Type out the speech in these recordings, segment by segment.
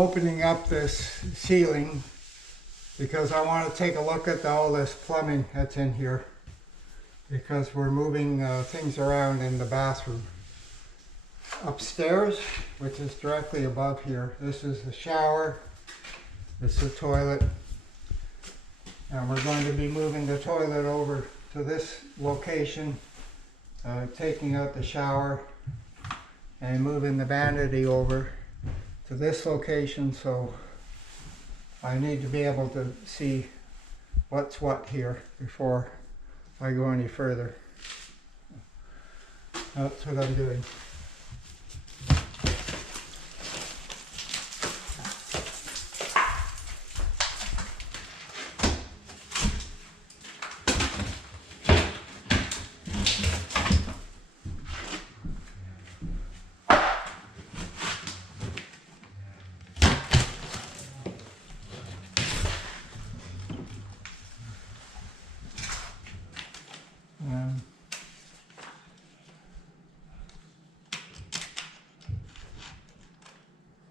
opening up this ceiling because I want to take a look at all this plumbing that's in here, because we're moving things around in the bathroom. Upstairs, which is directly above here, this is the shower, this is the toilet, and we're going to be moving the toilet over to this location, taking out the shower and moving the vanity over to this location. So I need to be able to see what's what here before I go any further. That's what I'm doing.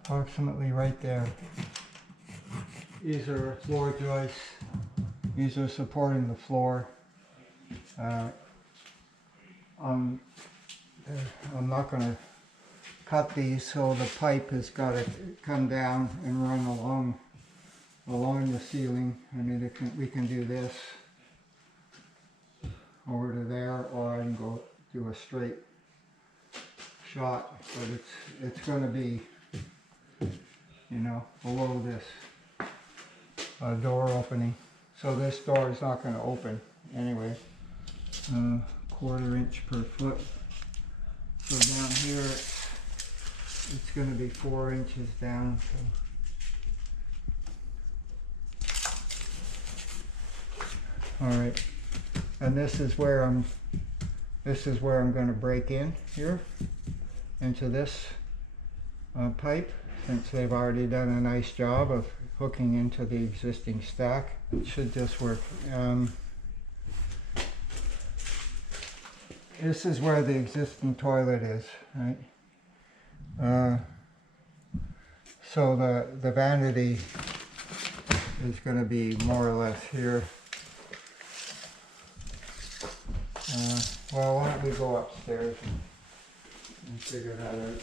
Approximately right there. These are floor joists. These are supporting the floor. I'm not going to cut these, so the pipe has got to come down and run along the ceiling. I mean, we can do this over to there, or I can go do a straight shot, but it's going to be, you know, below this door opening. So this door is not going to open anyway. 1/4 inch per foot. So down here it's going to be 4 inches down. So. All right, and this is where I'm going to break in here into this pipe, since they've already done a nice job of hooking into the existing stack. It should just work. This is where the existing toilet is, right? So the vanity is going to be more or less here. Well, why don't we go upstairs and figure that out.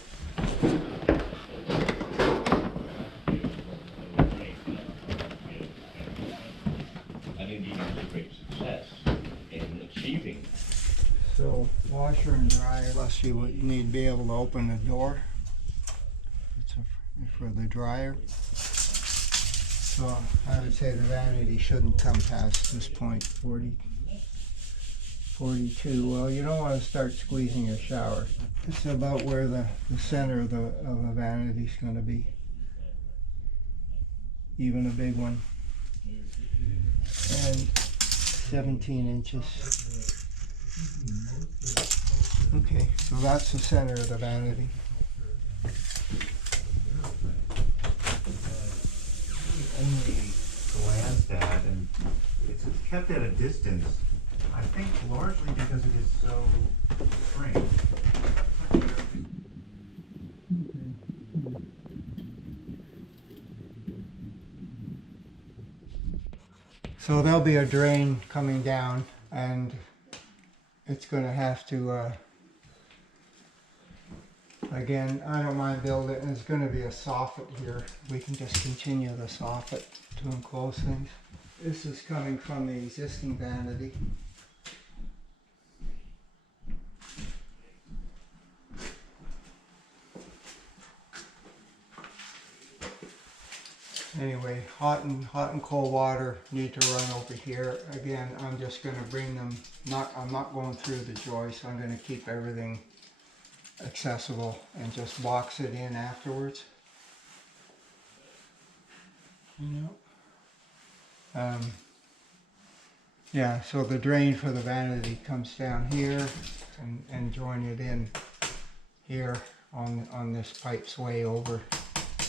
So, washer and dryer, plus you would need to be able to open the door. It's for the dryer. So, I would say the vanity shouldn't come past this point, 42. Well, you don't want to start squeezing your shower. It's about where the center of the vanity is going to be. Even a big one. And 17 inches. Okay, so that's the center of the vanity. Only glanced at, and it's kept at a distance, I think largely because it is so framed. So there'll be a drain coming down, and it's going to have to, again, I don't mind building it, and there's going to be a soffit here. We can just continue the soffit to enclose things. This is coming from the existing vanity. Anyway, hot and cold water need to run over here. Again, I'm just going to bring them, I'm not going through the joists. I'm going to keep everything accessible and just box it in afterwards. You know? Yeah, so the drain for the vanity comes down here and join it in here on this pipe's way over.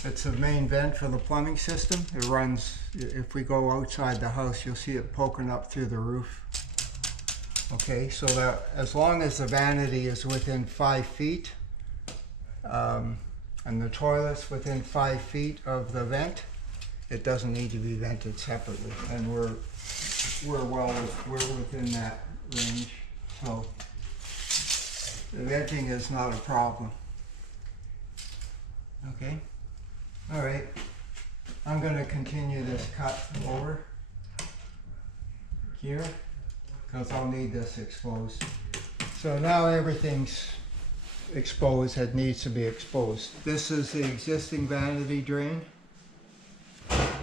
It's the main vent for the plumbing system. It runs, if we go outside the house, you'll see it poking up through the roof. Okay, so that as long as the vanity is within 5 feet, and the toilet's within 5 feet of the vent, it doesn't need to be vented separately, and we're within that range, so the venting is not a problem. Okay, all right, I'm going to continue this cut over here because I'll need this exposed. So now everything's exposed that needs to be exposed. This is the existing vanity drain.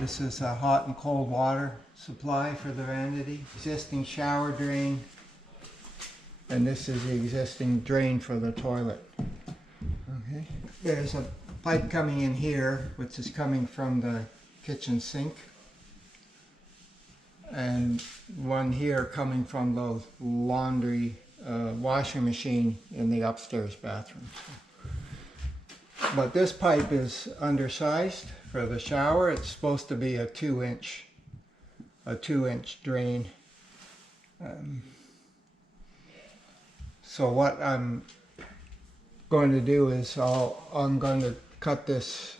This is a hot and cold water supply for the vanity. Existing shower drain. And this is the existing drain for the toilet. Okay. There's a pipe coming in here, which is coming from the kitchen sink. And one here coming from the laundry washing machine in the upstairs bathroom. But this pipe is undersized for the shower. It's supposed to be a 2-inch drain. So what I'm going to do is I'm going to cut this,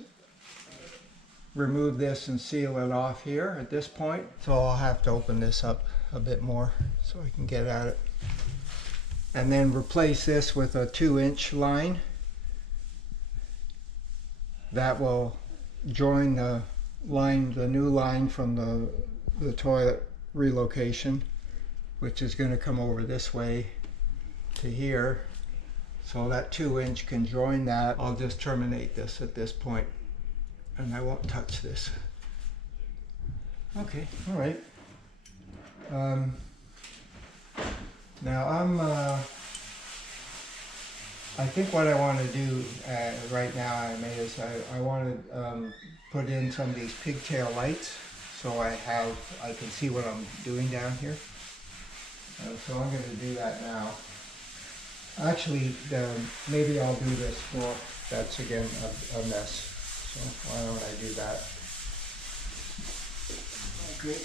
remove this and seal it off here at this point. So I'll have to open this up a bit more so I can get at it. And then replace this with a 2-inch line. That will join the new line from the toilet relocation, which is going to come over this way to here. So that 2-inch can join that. I'll just terminate this at this point, and I won't touch this. Okay, all right. Now I think what I want to do right now, is I want to put in some of these pigtail lights so I can see what I'm doing down here. So I'm going to do that now. Actually, maybe I'll do this floor. That's again a mess. So why don't I do that? Okay.